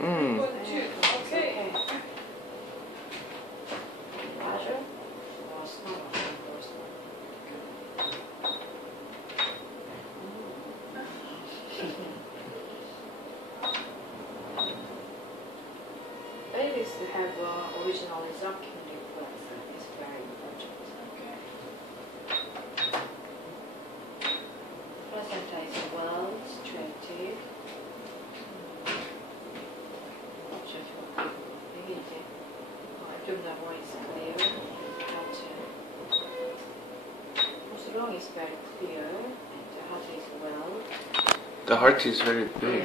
Mm. 1, 2. Okay. Roger? Babies have original sucking reflex. It's very important. Okay. Placenta is well straighted. 이게 이제 abdominal is clear. Heart lung is very clear, and the heart is well. The heart is very big.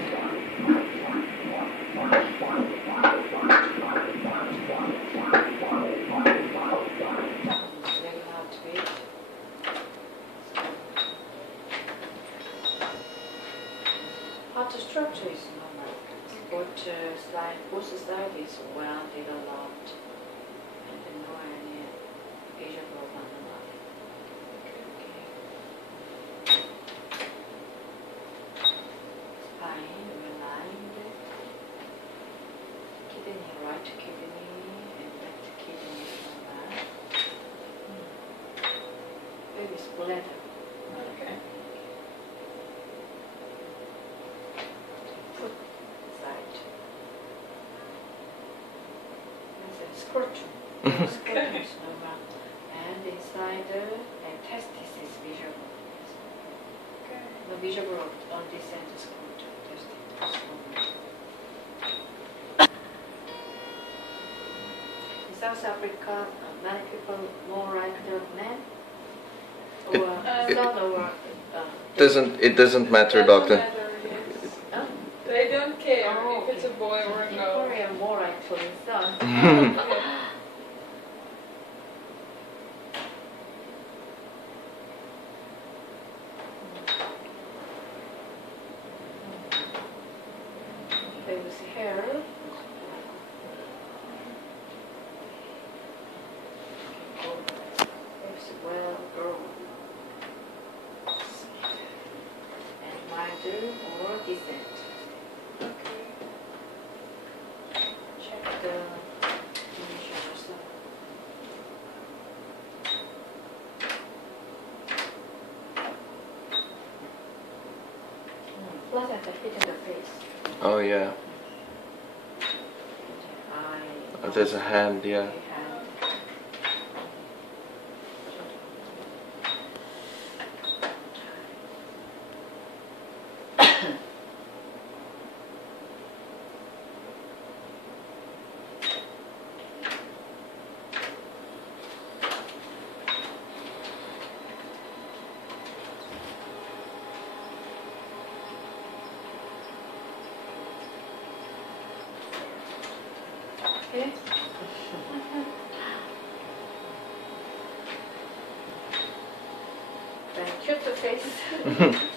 Regular heartbeat. Heart structure is normal. Both side is well developed, and no any visible anomaly. Spine aligned. Kidney, right kidney and left kidney is normal. Baby's bladder. Okay. Foot side. That's a scrotum. Scrotum is normal. And inside testis is visible. Okay. No visible on this end scrotum. Testis is normal. In South Africa, many people more like the men. Or son or It doesn't matter, Doesn't doctor. matter, yes. Huh? They don't care Oh, if it's a boy or a In girl. Korea, more actually son. Okay. Baby's hair. Baby's well grown. And milder or decent. Okay. Check the initial result. Placenta fit in the face. Oh yeah. Eye. Oh, there's a hand, yeah. Okay. Very cute face.